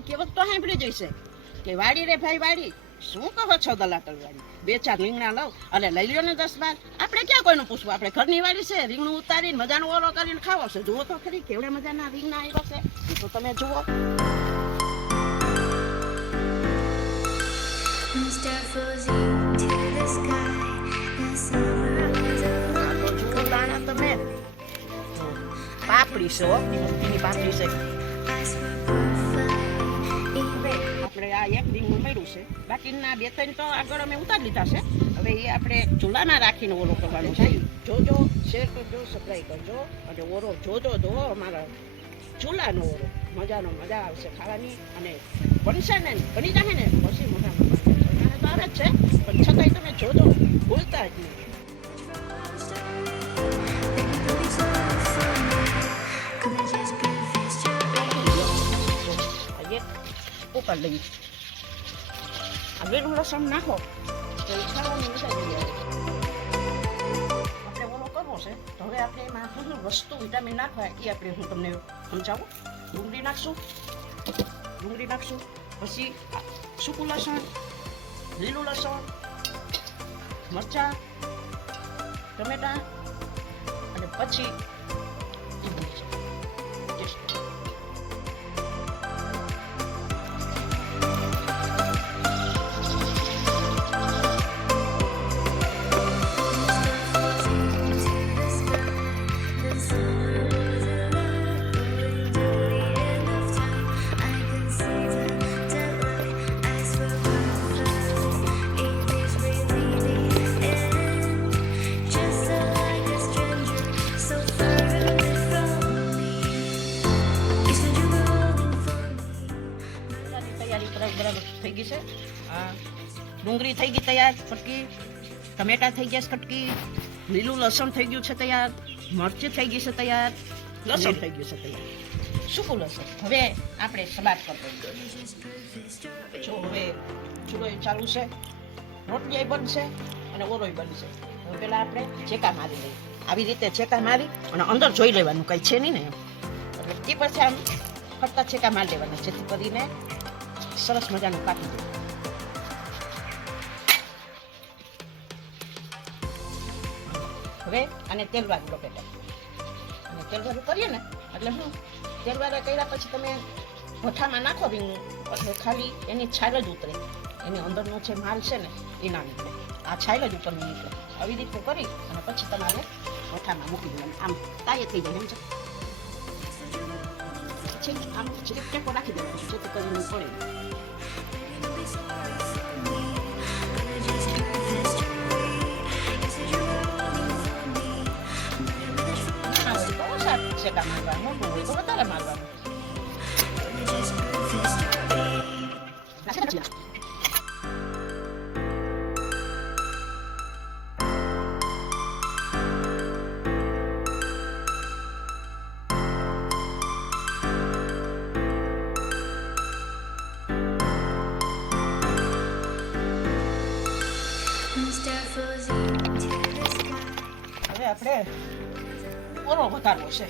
ઓલું કહેવત તો સાંભળી જઈશે કે વાડી રે ભાઈ વાડી, શું કહો છો દલાતલ વાડી, 2-4 રીંગણા લઉં અને લઈ લ્યો ને 10-12. આપણે ક્યાં કોઈનું પૂછવું, આપણે ઘરની વાડી છે, રીંગણું ઉતારીને મજાનો ઓરો કરીને ખાવો છે. જુઓ તો ખરી કેવડા મજાના રીંગણા આવ્યા છે, એ તો તમે જુઓ. તમે પાપડી છે, એની પાપડી છે. આપણે આ એક રીંગણું મળ્યું છે, બાકીના 2-3 તો આગળ અમે ઉતારી લીધા છે. હવે એ આપણે ચૂલામાં રાખીને ઓરો કરવાનો છે. જોજો, શેર કરજો, સબસ્ક્રાઈબ કરજો અને ઓરો જોજો અમારા ચૂલાનો ઓરો. મજા આવશે ખાવાની. અને બનશે ને, બની જાય ને પછી મોઢામાં તો આવે જ છે, પણ છતાંય તમે જોજો, ભૂલતા જ નહીં. ઉપર લઈ આ લીલું લસણ નાખો તો એ ખાવાની મજા આવી આવે. આપણે ઓલો કરવો છે તો હવે આપણે એમાં શું વસ્તુ વિટામિન નાખવા એ આપણે હું તમને સમજાવું. ડુંગળી નાખશું, પછી સૂકું લસણ, લીલું લસણ, મરચાં, ટમેટા અને પછી બરાબર થઈ ગઈ છે. ડુંગળી થઈ ગઈ તૈયાર કટકી, ટમેટા થઈ ગયા કટકી, લીલું લસણ થઈ ગયું છે તૈયાર, મરચી થઈ ગઈ છે તૈયાર, લસણ થઈ ગયું છે તૈયાર, સૂકું લસણ. હવે આપણે સલાડ કરવું. જો હવે ચૂલો ચાલુ છે, રોટલી બનશે અને ઓરોય બનશે. હવે પેલા આપણે ચેકા મારી લઈએ. આવી રીતે ચેકા મારી અને અંદર જોઈ લેવાનું કઈ છે નહીં ને એમ. એટલે તે પછી આમ ફરતા ચેકા મારી લેવાના જેથી કરીને સરસ મજાનું કાપી દો. હવે આને તેલવાળું લપેટા અને તેલવાળું કરીએ ને એટલે શું, તેલવાળા કર્યા પછી તમે ભઠ્ઠામાં નાખો રીંગણું એટલે ખાલી એની છાલ જ ઉતરે, એની અંદરનો જે માલ છે ને એ ના નીકળે, આ છાલ જ ઉપર નીકળે. આવી રીતે કરી અને પછી તમારે ભઠ્ઠામાં મૂકી દેવાનું. આમ તાયે થઈ જાય એમ છે. પછી આમ ટેકો રાખી દેવાનું જેથી કરીને પડે. ચેકા મારવા, મોટું હોય તો વધારે મારવાનું. હવે આપણે ઓરો વધારવો છે.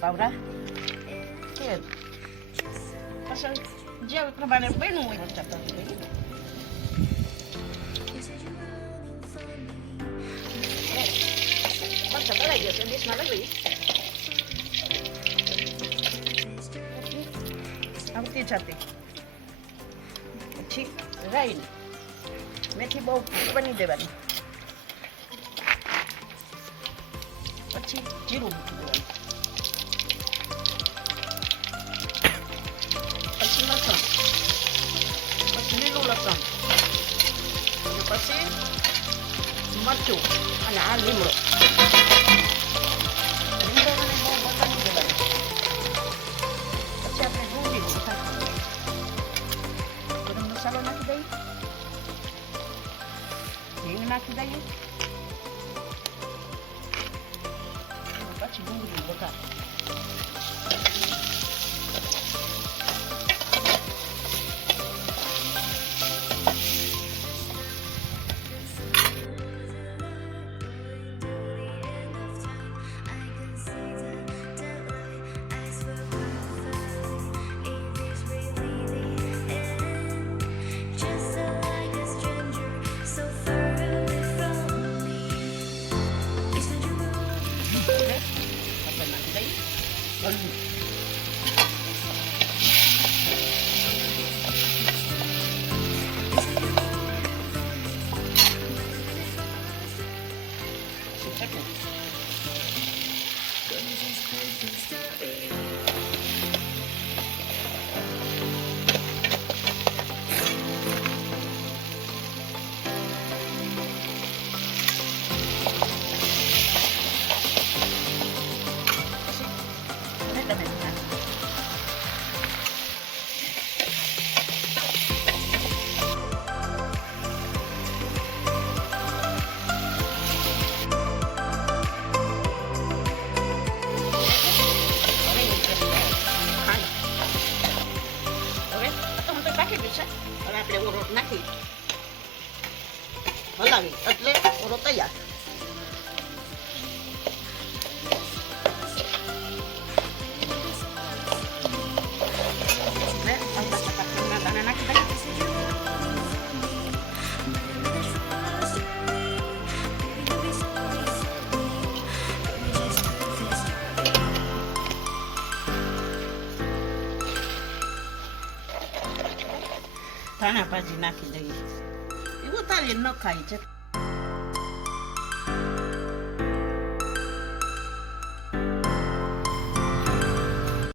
પાવડા તેલ પછી જે પ્રમાણે બન્યું હોય વચ્ચે કરી દઈએ. વચ્ચે કરાઈ જશે, ડીશમાં લઈ લઈએ. આવતી જતી પછી રાઈ મેથી બહુ બની દેવાની, પછી જીરું મૂકી દેવાનું, પછી લસણ, પછી લીલું લસણ, પછી મરચું અને આ લીમડો. લીમડો બહુ બતાવી દેવાનું. પછી આપણે ડુંગળી ગરમ મસાલો નાખી દઈએ, હિંગ નાખી દઈએ, પછી ડુંગળી વઘાર. ચટણી. હવે ટમેટું નાખો. હવે નીચે ખાંડ. હવે આ તો હું તો બાકી ગયું છે. હવે આપણે ઓરો નાખી હલાવી એટલે ઓરો તૈયાર. હવે આવતા ચપાતીના દાણા નાખી દઈએ. ધાણા ભાજી નાખી દઈએ. એવું તારી ન ખાઈ છે.